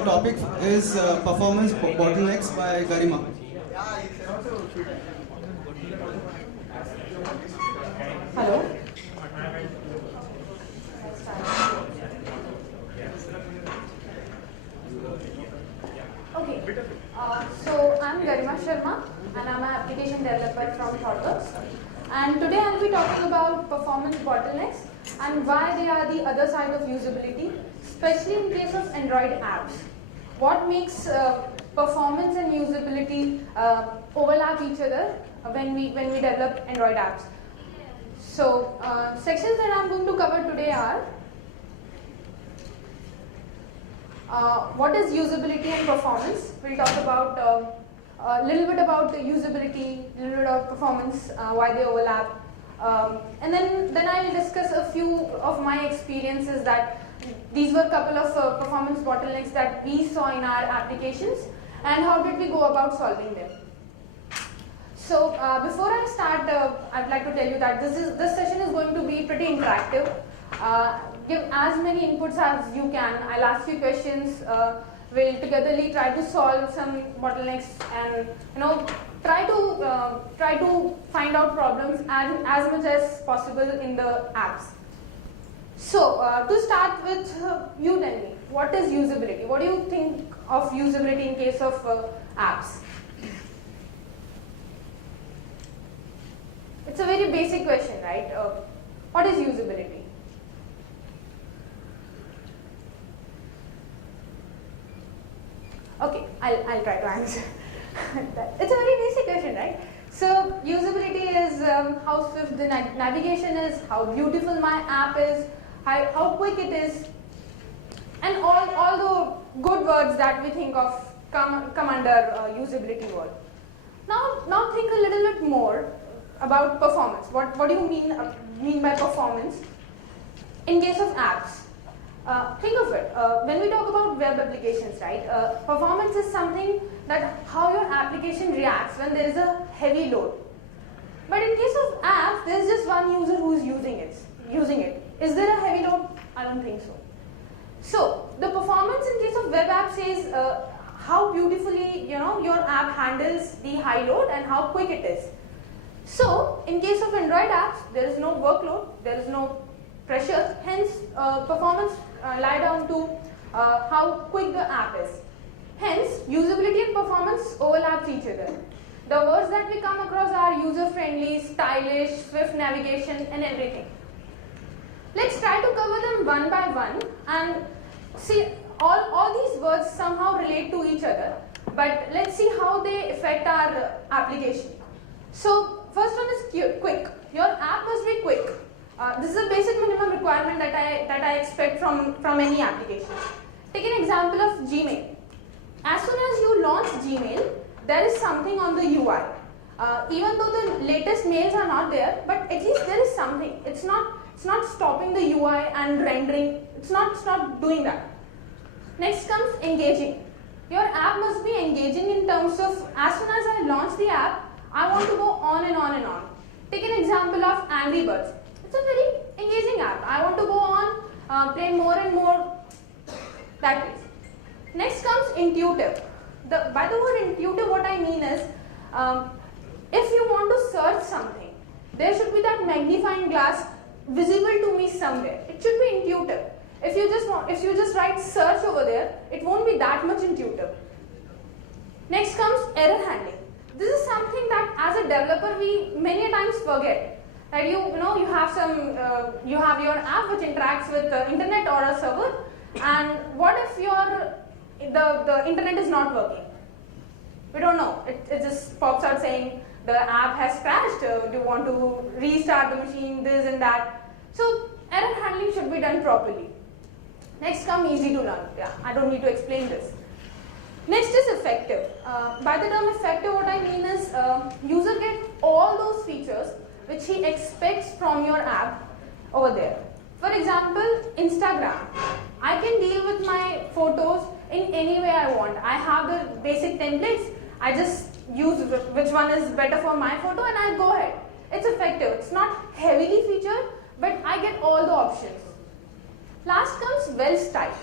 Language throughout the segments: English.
the topic is performance bottlenecks by Garima. Hello. Okay. So I'm Garima Sharma, and I'm an application developer from ThoughtWorks. And today I'll be talking about performance bottlenecks and why they are the other side of usability, especially in case of Android apps. What makes performance and usability overlap each other when we develop Android apps? So sections that I'm going to cover today are what is usability and performance. We'll talk about a little bit about the usability, a little bit of performance, why they overlap, and then I'll discuss a few of my experiences that these were a couple of performance bottlenecks that we saw in our applications, and how did we go about solving them. So before I start, I'd like to tell you that this session is going to be pretty interactive. Give as many inputs as you can. I'll ask you questions. We'll togetherly try to solve some bottlenecks, and try to find out problems as much as possible in the apps. So to start with, you tell me, what is usability? What do you think of usability in case of apps? It's a very basic question, right? What is usability? Okay, I'll try to answer. It's a very basic question, right? So usability is how swift the navigation is, how beautiful my app is, how quick it is, and all the good words that we think of come under usability word. Now think a little bit more about performance. What do you mean by performance in case of apps? Think of it, when we talk about web applications, right, performance is something that how your application reacts when there is a heavy load. But in case of apps, there is just one user who is using it. Is there a heavy load? I don't think so. So the performance in case of web apps is how beautifully your app handles the high load and how quick it is. So in case of Android apps, there is no workload, there is no pressure, hence performance lie down to how quick the app is. Hence, usability and performance overlaps each other. The words that we come across are user-friendly, stylish, swift navigation, and everything. Let's try to cover them one by one and see all these words somehow relate to each other, but let's see how they affect our application. So, first one is quick. Your app must be quick. This is a basic minimum requirement that I expect from any application. Take an example of Gmail. As soon as you launch Gmail, there is something on the UI. Even though the latest mails are not there, but at least there is something. It's not stopping the UI and rendering. It's not doing that. Next comes engaging. Your app must be engaging in terms of as soon as I launch the app, I want to go on and on and on. Take an example of Angry Birds. It's a very engaging app. I want to go on, play more and more, that way. Next comes intuitive. By the word intuitive, what I mean is, if you want to search something, there should be that magnifying glass visible to me somewhere. It should be intuitive. If you just write search over there, it won't be that much intuitive. Next comes error handling. This is something that as a developer we many times forget. That you have your app which interacts with the internet or a server, and what if the internet is not working? We don't know. It just pops out saying the app has crashed. Do you want to restart the machine? This and that. So error handling should be done properly. Next come easy to learn. Yeah, I don't need to explain this. Next is effective. By the term effective, what I mean is user get all those features which he expects from your app over there. For example, Instagram. I can deal with my photos in any way I want. I have the basic templates. I just use which one is better for my photo and I go ahead. It's effective. It's not heavily featured, but I get all the options. Last comes well styled.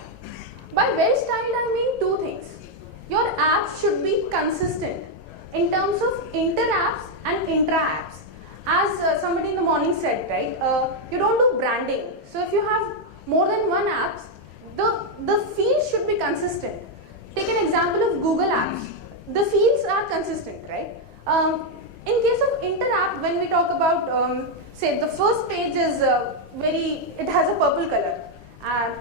By well-styled, I mean two things. Your app should be consistent in terms of inter-apps and intra-apps. As somebody in the morning said, right, you don't do branding. So if you have more than one app, the fields should be consistent. Take an example of Google Apps. The fields are consistent, right? In case of inter-app, when we talk about, say, the first page is it has a purple color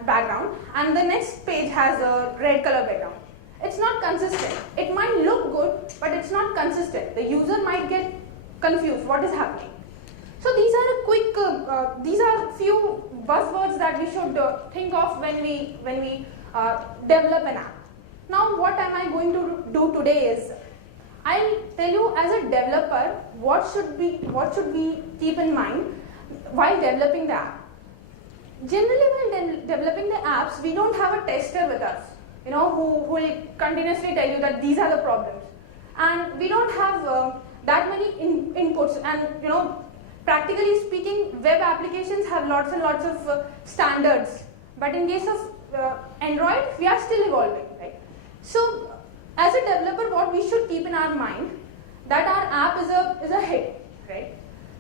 background, and the next page has a red color background. It's not consistent. It might look good, but it's not consistent. The user might get confused. What is happening? So these are these are few buzzwords that we should think of when we develop an app. Now, what am I going to do today is I'll tell you as a developer what should we keep in mind while developing the app. Generally, while developing the apps, we don't have a tester with us, who will continuously tell you that these are the problems, and we don't have that many inputs. And practically speaking, web applications have lots and lots of standards. But in case of Android, we are still evolving, right? So, as a developer, what we should keep in our mind that our app is a hit, right?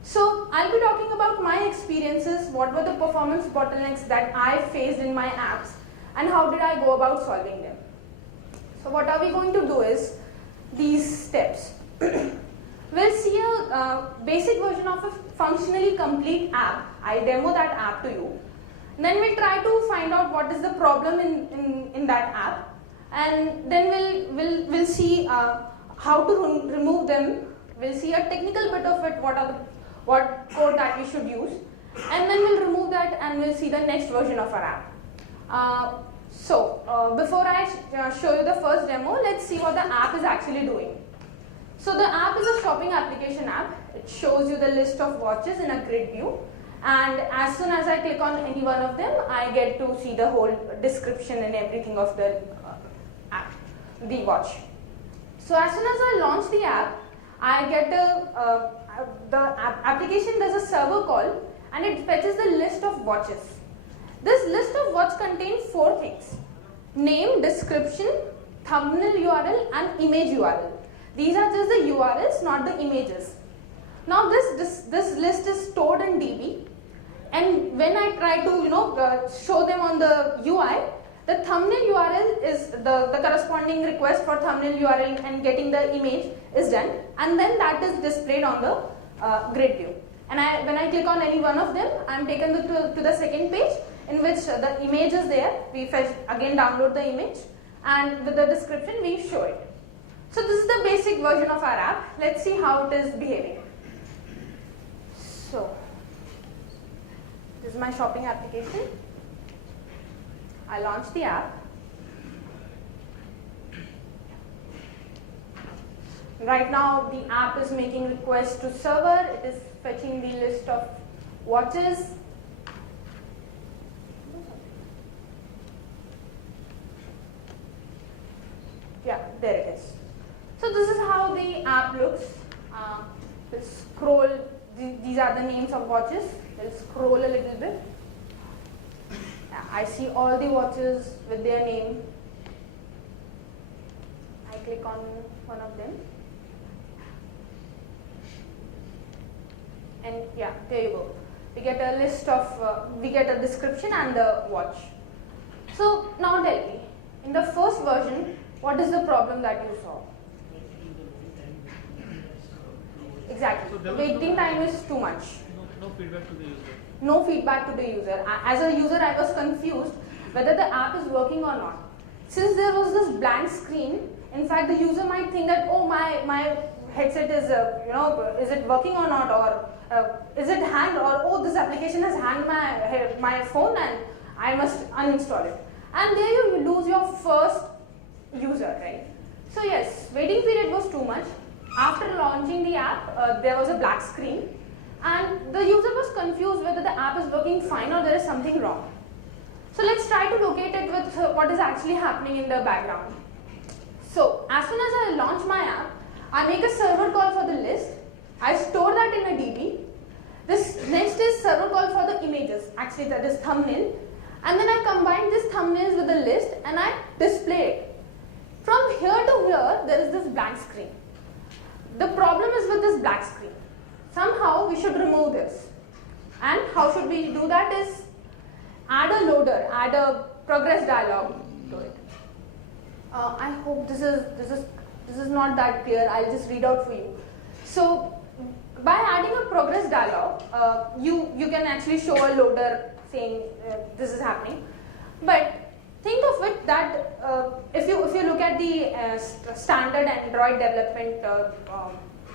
So, I'll be talking about my experiences, what were the performance bottlenecks that I faced in my apps, and how did I go about solving them. So, what are we going to do is these steps. We'll see a basic version of a functionally complete app. I demo that app to you. Then we'll try to find out what is the problem in that app, and then we'll see how to remove them. We'll see a technical bit of it, what code that we should use, and then we'll remove that and we'll see the next version of our app. Before I show you the first demo, let's see what the app is actually doing. So the app is a shopping application app. It shows you the list of watches in a grid view, and as soon as I click on any one of them, I get to see the whole description and everything of the app, the watch. So as soon as I launch the app, I get the application does a server call, and it fetches the list of watches. This list of watch contains four things: name, description, thumbnail URL, and image URL. These are just the URLs, not the images. Now this list is stored in DB, and when I try to show them on the UI, the thumbnail URL is the corresponding request for thumbnail URL and getting the image is done, and then that is displayed on the grid view. And when I click on any one of them, I am taken to the second page in which the image is there. We fetch again, download the image, and with the description we show it. So this is the basic version of our app. Let's see how it is behaving. So this is my shopping application. I launch the app. Right now the app is making requests to server. It is fetching the list of watches. Yeah, there it is. So this is how the app looks. We'll scroll, these are the names of watches. We'll scroll a little bit. Yeah, I see all the watches with their name. I click on one of them. And yeah, there you go. We get a list of, we get a description and the watch. So now tell me, in the first version, what is the problem that you saw? Exactly. So waiting time is too much. No feedback to the user. No feedback to the user. As a user, I was confused whether the app is working or not. Since there was this blank screen, in fact, the user might think that, oh, my headset is, is it working or not, or is it hanged, or oh, this application has hanged my phone and I must uninstall it. And there you lose your first user, right? So yes, waiting period was too much. After launching the app, there was a black screen, and the user was confused whether the app is working fine or there is something wrong. So let's try to locate it with what is actually happening in the background. So as soon as I launch my app, I make a server call for the list. I store that in a DB. This next is server call for the images. Actually, that is thumbnail. and then I combine these thumbnails with the list and I display it. From here to here, there is this blank screen. The problem is with this black screen. Somehow we should remove this. And how should we do that is add a loader, add a progress dialog to it. I hope this is not that clear. I'll just read out for you. So by adding a progress dialog, you can actually show a loader saying this is happening. But think of it that if you look at the standard Android development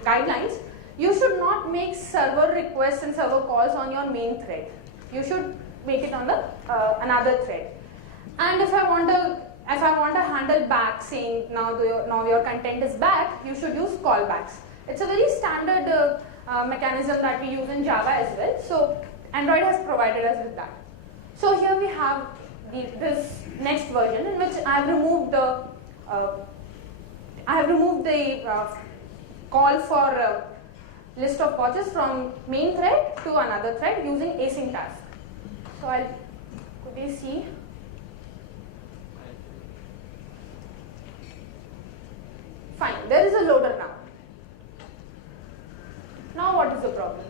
guidelines, you should not make server requests and server calls on your main thread. You should make it on the another thread. And if I want to handle back saying now your content is back, you should use callbacks. It's a very standard mechanism that we use in Java as well. So Android has provided us with that. So here we have this next version in which I have removed the call for list of watches from main thread to another thread using async task. So could you see? Fine, there is a loader now. Now what is the problem?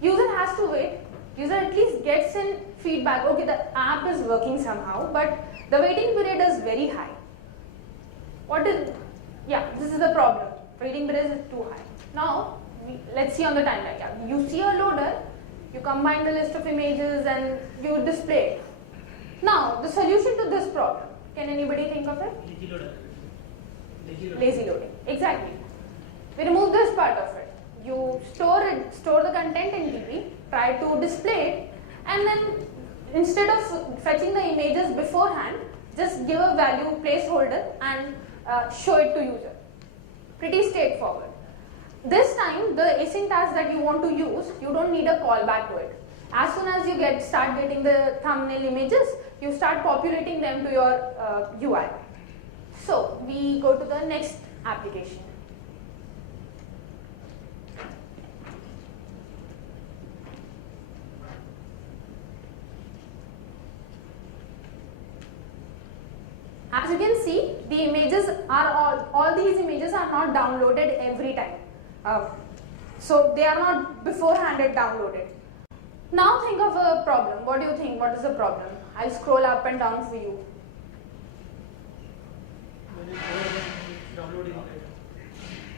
User has to wait. User at least gets in feedback. Okay, the app is working somehow, but the waiting period is very high. This is the problem. Waiting period is too high. Now, let's see on the timeline. Yeah, you see a loader, you combine the list of images and you display it. Now, the solution to this problem, can anybody think of it? Lazy loading. Exactly. We remove this part of it. You store the content in DB, try to display it, and then instead of fetching the images beforehand, just give a value placeholder and show it to user. Pretty straightforward. This time, the async task that you want to use, you don't need a callback to it. As soon as you start getting the thumbnail images, you start populating them to your UI. So we go to the next application. As you can see, the images are all these images are not downloaded every time. So they are not beforehand downloaded. Now think of a problem. What do you think? What is the problem? I'll scroll up and down for you.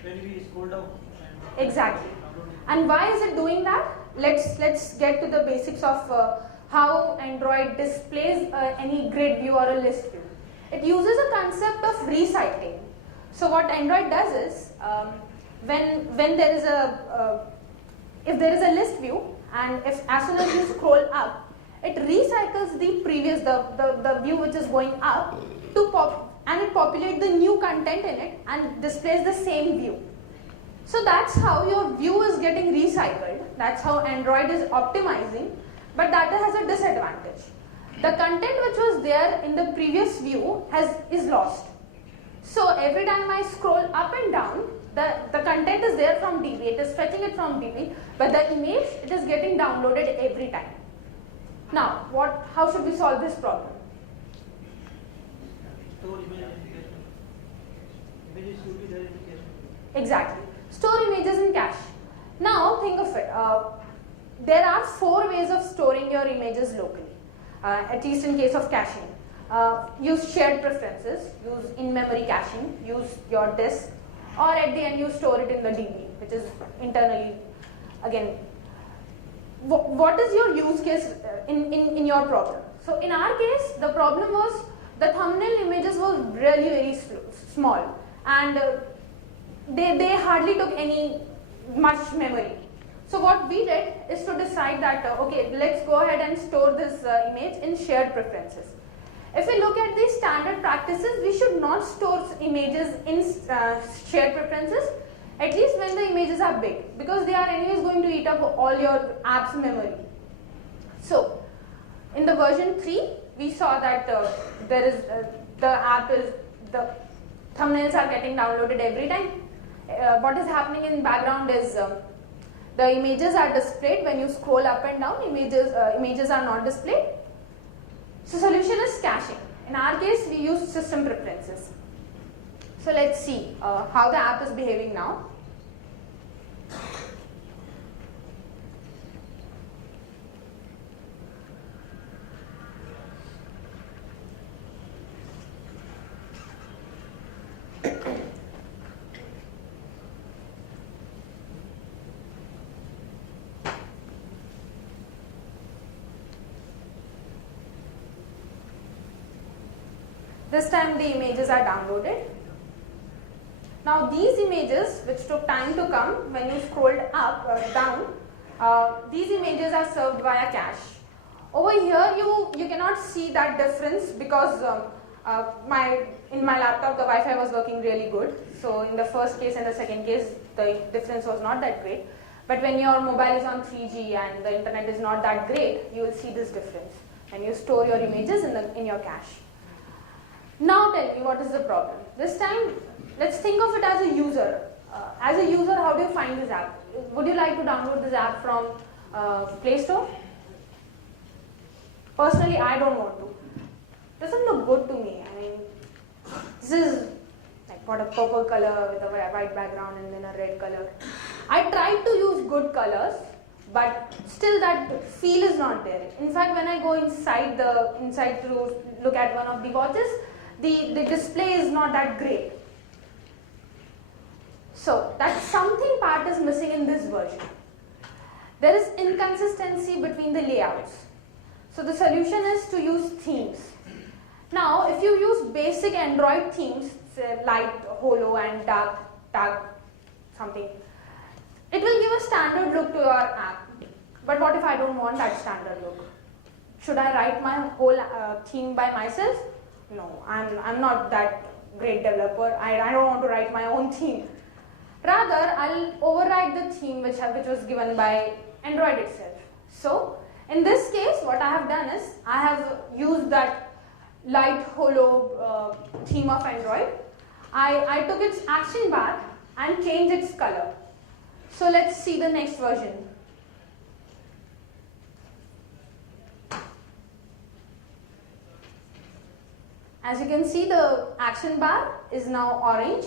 When we scroll down. Exactly. And why is it doing that? Let's get to the basics of how Android displays any grid view or a list view. It uses a concept of recycling. So what Android does is, when there is if there is a list view, and if as soon as you scroll up, it recycles the previous the view which is going up to and it populates the new content in it and displays the same view. So that's how your view is getting recycled. That's how Android is optimizing, but that has a disadvantage. The content which was there in the previous view is lost. So every time I scroll up and down, the content is there from DB, it is fetching it from DB, but the image, it is getting downloaded every time. Now, how should we solve this problem? Store image and cache. Images should be there in the cache. Exactly. Store images in cache. Now, think of it. There are 4 ways of storing your images locally, at least in case of caching. Use shared preferences, use in-memory caching, use your disk, or at the end you store it in the DB, which is internally, again, what is your use case in your problem? So in our case, the problem was the thumbnail images were really very small, and they hardly took much memory. So what we did is to decide that, okay, let's go ahead and store this image in shared preferences. If we look at the standard practices, we should not store images in shared preferences, at least when the images are big, because they are anyways going to eat up all your app's memory. So in the version 3, we saw that the thumbnails are getting downloaded every time. What is happening in background is The images are displayed when you scroll up and down, images are not displayed. So solution is caching. In our case, we use system preferences. So let's see how the app is behaving now. This time the images are downloaded. Now these images, which took time to come when you scrolled up or down, these images are served via cache. Over here you cannot see that difference because in my laptop the Wi-Fi was working really good. So in the first case and the second case the difference was not that great. But when your mobile is on 3G and the internet is not that great, you will see this difference and you store your images in your cache. Now tell me, what is the problem? This time, let's think of it as a user. As a user, how do you find this app? Would you like to download this app from Play Store? Personally, I don't want to. Doesn't look good to me. I mean, this is like what, a purple color with a white background and then a red color. I tried to use good colors, but still that feel is not there. In fact, when I go inside to look at one of the watches, the display is not that great. So that something part is missing in this version. There is inconsistency between the layouts. So the solution is to use themes. Now if you use basic Android themes, say light, holo and dark something, it will give a standard look to your app. But what if I don't want that standard look? Should I write my whole theme by myself? No, I'm not that great developer. I don't want to write my own theme. Rather, I'll override the theme which was given by Android itself. So, in this case, what I have done is, I have used that light holo theme of Android. I took its action bar and changed its color. So, let's see the next version. As you can see, the action bar is now orange.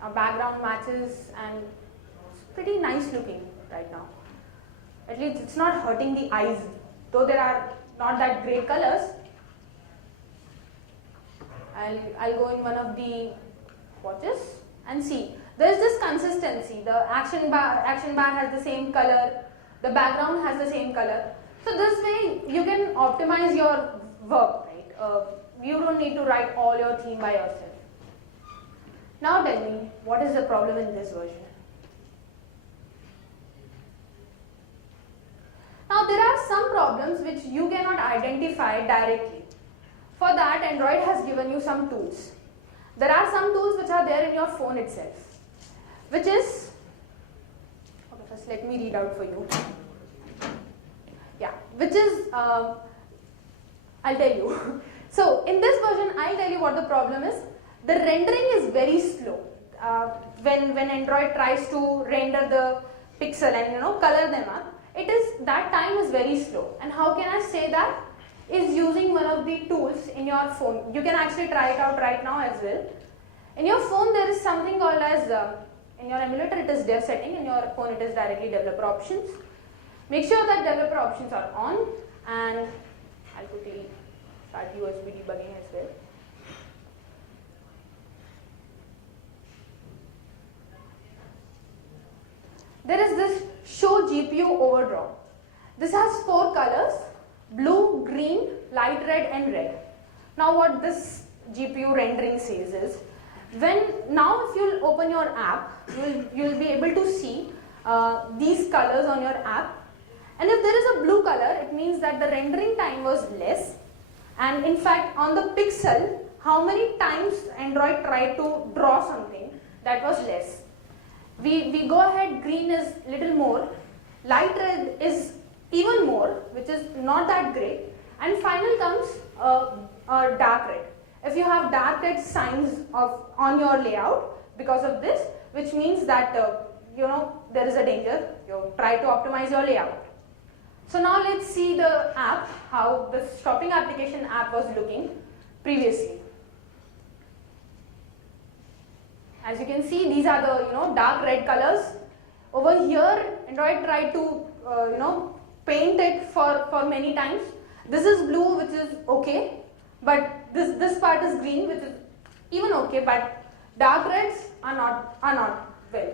Our background matches and it's pretty nice looking right now. At least it's not hurting the eyes, though there are not that great colors. I'll go in one of the watches and see. There's this consistency. The action bar has the same color. The background has the same color. So this way you can optimize your work, right? You don't need to write all your theme by yourself. Now tell me, what is the problem in this version? Now there are some problems which you cannot identify directly. For that, Android has given you some tools. There are some tools which are there in your phone itself. Which is, okay, first let me read out for you. Yeah, which is, I'll tell you. So in this version, I'll tell you what the problem is. The rendering is very slow. When Android tries to render the pixel and color them up, that time is very slow. And how can I say that? Is using one of the tools in your phone. You can actually try it out right now as well. In your phone, there is something called as in your emulator it is dev setting, in your phone it is directly developer options. Make sure that developer options are on, and I'll quickly start USB debugging as well. There is this show GPU overdraw. This has 4 colors: blue, green, light red and red. Now what this GPU rendering says is, now if you open your app, you'll be able to see these colors on your app, and if there is a blue color, it means that the rendering time was less, and in fact on the pixel, how many times Android tried to draw something, that was less. We go ahead, green is little more, light red is even more, which is not that great, and final comes dark red. if you have dark red signs on your layout because of this, which means that there is a danger. You try to optimize your layout. So now let's see the app, how the shopping application app was looking previously. As you can see, these are the dark red colors. Over here, Android tried to paint it for many times. This is blue, which is okay, but this part is green, which is even okay, but dark reds are not well.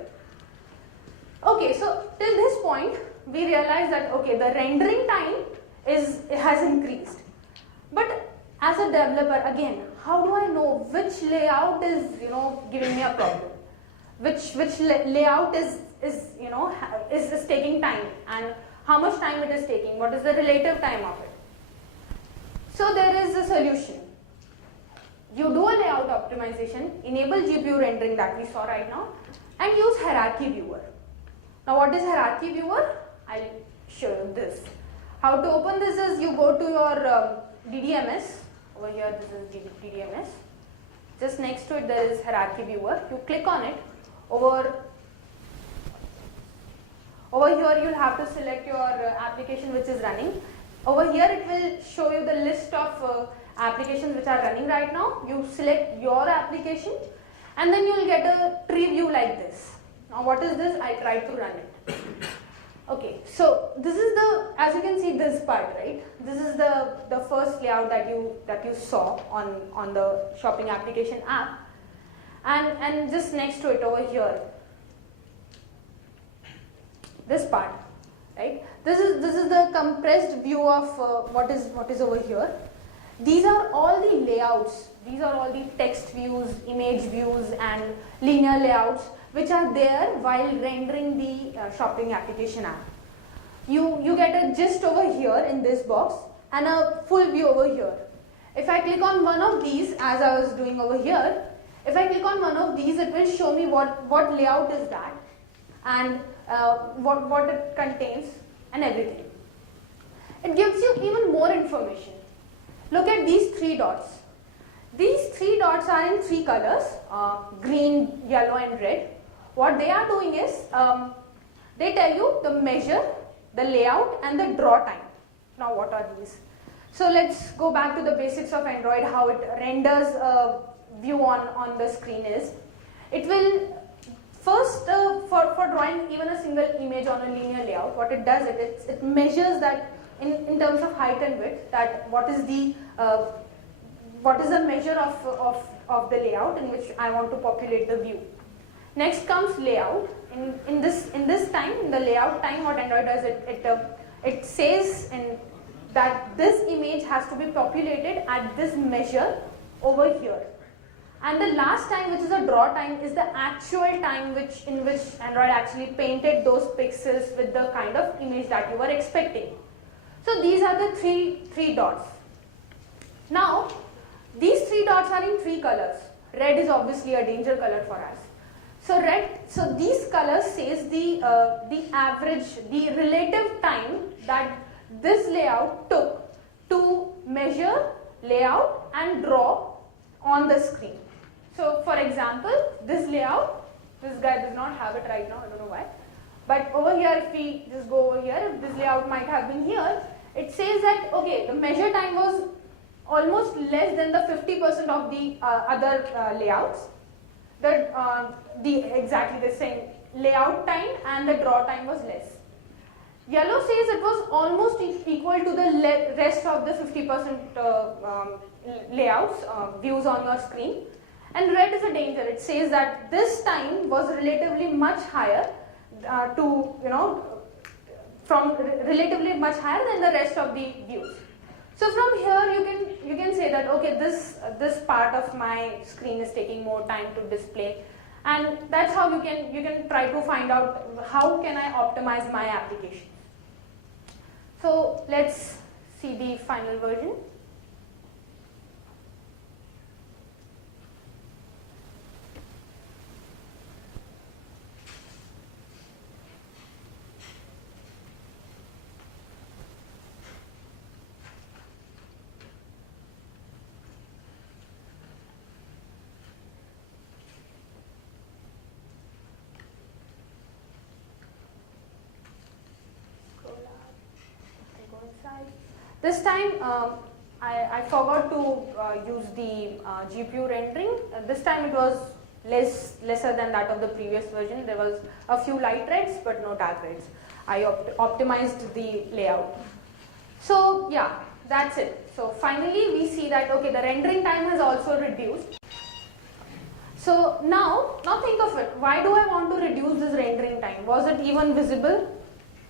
Okay, so till this point, we realize that okay, the rendering time has increased. But as a developer, again, how do I know which layout is giving me a problem? Which layout is taking time, and how much time it is taking? What is the relative time of it? So there is a solution. You do a layout optimization, enable GPU rendering that we saw right now, and use hierarchy viewer. Now what is hierarchy viewer? I'll show you this. How to open this is you go to your DDMS. Over here this is DDMS. Just next to it there is hierarchy viewer. You click on it. Over here you'll have to select your application which is running. Over here it will show you the list of applications which are running right now. You select your application and then you'll get a tree view like this. Now what is this? I tried to run it. Okay, so this is as you can see this part, right? This is the first layout that you saw on the shopping application app. And just next to it over here, this part, right? This is the compressed view of what is over here. These are all the layouts. These are all the text views, image views, and linear layouts which are there while rendering the shopping application app. You get a gist over here in this box and a full view over here. If I click on one of these, as I was doing over here, if I click on one of these, it will show me what layout is that and what it contains and everything. It gives you even more information. Look at these 3 dots. These 3 dots are in 3 colors, green, yellow and red. What they are doing is, they tell you the measure, the layout and the draw time. Now what are these? So let's go back to the basics of Android, how it renders a view on the screen is. It will first, for drawing even a single image on a linear layout, what it does is it measures that in terms of height and width, that what is the measure of the layout in which I want to populate the view. Next comes layout. In this time, in the layout time, what Android does, it says that this image has to be populated at this measure over here. And the last time, which is a draw time, is the actual time in which Android actually painted those pixels with the kind of image that you were expecting. So these are the three dots. Now, these 3 dots are in 3 colors. Red is obviously a danger color for us. So these colors says the average, the relative time that this layout took to measure, layout and draw on the screen. So for example, this layout, this guy does not have it right now, I don't know why. But over here, if we just go over here, if this layout might have been here, it says that, okay, the measure time was almost less than the 50% of the other layouts. Exactly the same layout time and the draw time was less. Yellow says it was almost equal to the rest of the 50% layouts, views on your screen. And red is a danger. It says that this time was relatively much higher relatively much higher than the rest of the views. So from here you can say that, okay, this part of my screen is taking more time to display, and that's how you can try to find out how can I optimize my application. So let's see the final version. This time I forgot to use the GPU rendering. This time it was lesser than that of the previous version. There was a few light reds but no dark reds. I optimized the layout. So yeah, that's it. So finally we see that okay, the rendering time has also reduced. So now think of it. Why do I want to reduce this rendering time? Was it even visible?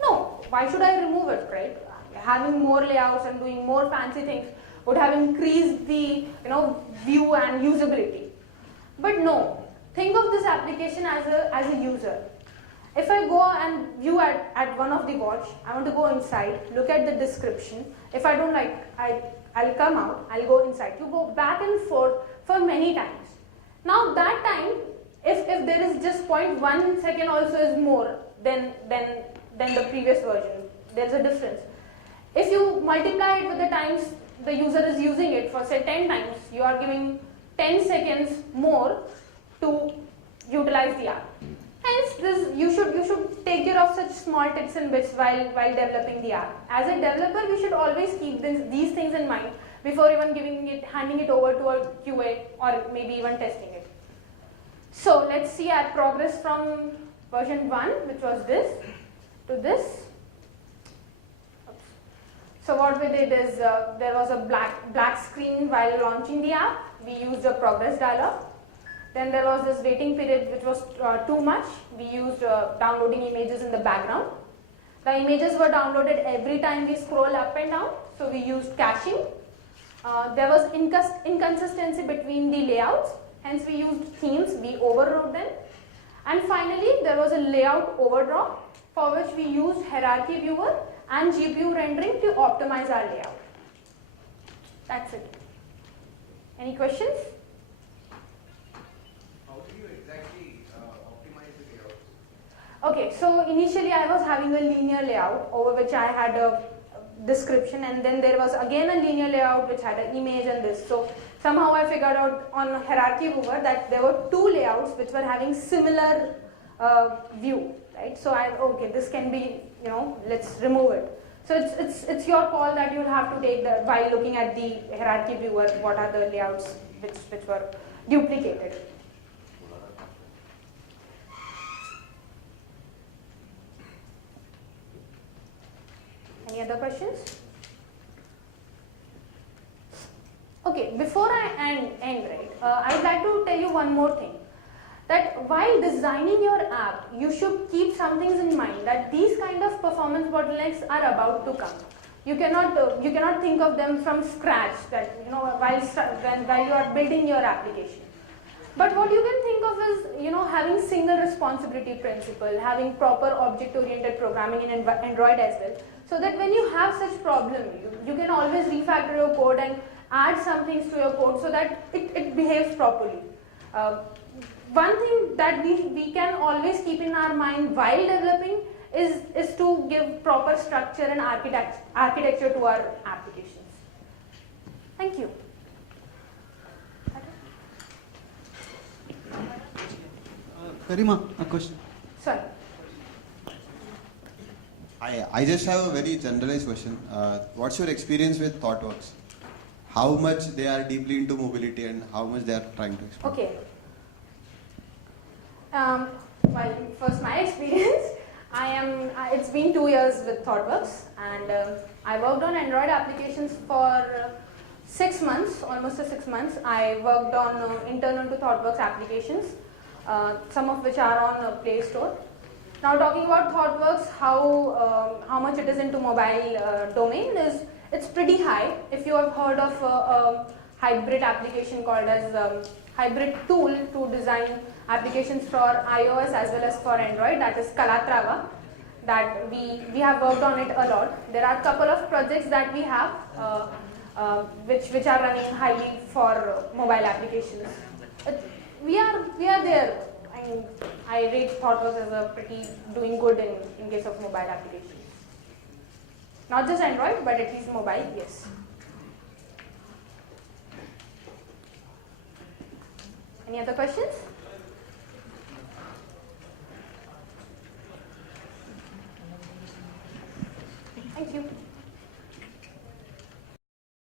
No. Why should I remove it, right? Having more layouts and doing more fancy things would have increased the view and usability. But no. Think of this application as a user. If I go and view at one of the watch, I want to go inside, look at the description. If I don't like, I'll come out, I'll go inside. You go back and forth for many times. Now that time, if there is just 0.1 second also is more than the previous version, there's a difference. If you multiply it with the times the user is using it for say 10 times, you are giving 10 seconds more to utilize the app. Hence, you should take care of such small tips and bits while developing the app. As a developer, we should always keep these things in mind before even handing it over to a QA or maybe even testing it. So let's see our progress from version 1, which was this, to this. Oops. So what we did is there was a black screen while launching the app. We used a progress dialog. Then there was this waiting period which was too much. We used downloading images in the background. The images were downloaded every time we scroll up and down, so we used caching. There was inconsistency between the layouts, hence we used themes, we overrode them. And finally, there was a layout overdraw, for which we used hierarchy viewer and GPU rendering to optimize our layout. That's it. Any questions? Okay, so initially I was having a linear layout over which I had a description, and then there was again a linear layout which had an image and this. So somehow I figured out on hierarchy viewer that there were two layouts which were having similar view, right? So okay, this can be, let's remove it. So it's your call that you'll have to take while looking at the hierarchy viewer, what are the layouts which were duplicated. Any other questions? Okay, before I end right, I would like to tell you one more thing. That while designing your app, you should keep some things in mind, that these kind of performance bottlenecks are about to come. You cannot think of them from scratch, that while you are building your application. But what you can think of is, having single responsibility principle, having proper object-oriented programming in Android as well, so that when you have such problem, you can always refactor your code and add some things to your code so that it behaves properly. One thing that we can always keep in our mind while developing is to give proper structure and architecture to our applications. Thank you. Karima, a question. Sorry. I just have a very generalized question. What's your experience with ThoughtWorks? How much they are deeply into mobility and how much they are trying to explore? Okay. Well, first my experience. It's been 2 years with ThoughtWorks, and I worked on Android applications for 6 months, almost 6 months. I worked on internal to ThoughtWorks applications, some of which are on Play Store. Now talking about ThoughtWorks, how much it is into mobile domain is, it's pretty high. If you have heard of a hybrid application called as hybrid tool to design applications for iOS as well as for Android, that is Calatrava, that we have worked on it a lot. There are a couple of projects that we have which are running highly for mobile applications. We are there. I rate ThoughtWorks as a pretty doing good in case of mobile applications. Not just Android, but at least mobile, yes. Any other questions? Thank you.